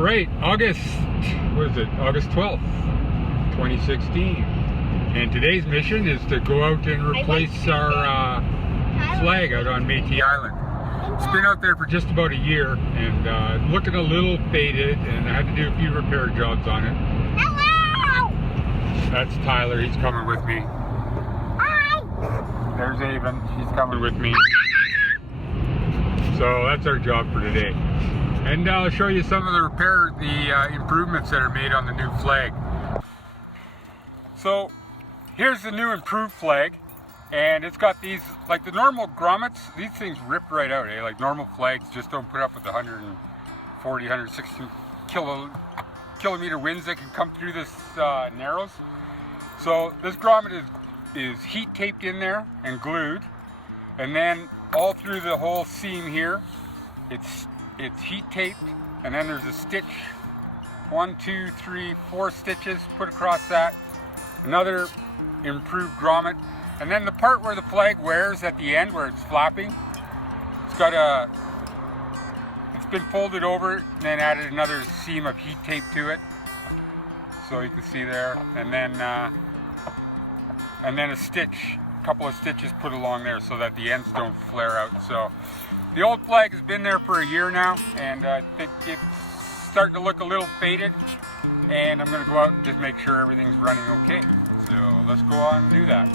Alright, August 12th, 2016. And today's mission is to go out and replace our flag out on Metis Island. It's been out there for just about a year and looking a little faded, and I had to do a few repair jobs on it. Hello! That's Tyler, he's coming with me. Hi! There's Aven, she's coming with me. So that's our job for today. And I'll show you some of the improvements that are made on the new flag. So here's the new improved flag, and it's got these, like the normal grommets, these things rip right out, eh? Like normal flags just don't put up with the 140, 160 kilometer winds that can come through this narrows. So this grommet is heat taped in there and glued, and then all through the whole seam here, it's heat taped, and then there's a stitch, 1, 2, 3, 4 stitches put across that, another improved grommet, and then the part where the flag wears at the end where it's flapping, it's been folded over and then added another seam of heat tape to it, so you can see there, and then a stitch, a couple of stitches put along there so that the ends don't flare out. So the old flag has been there for a year now, and I think it's starting to look a little faded, and I'm going to go out and just make sure everything's running okay. So let's go on and do that.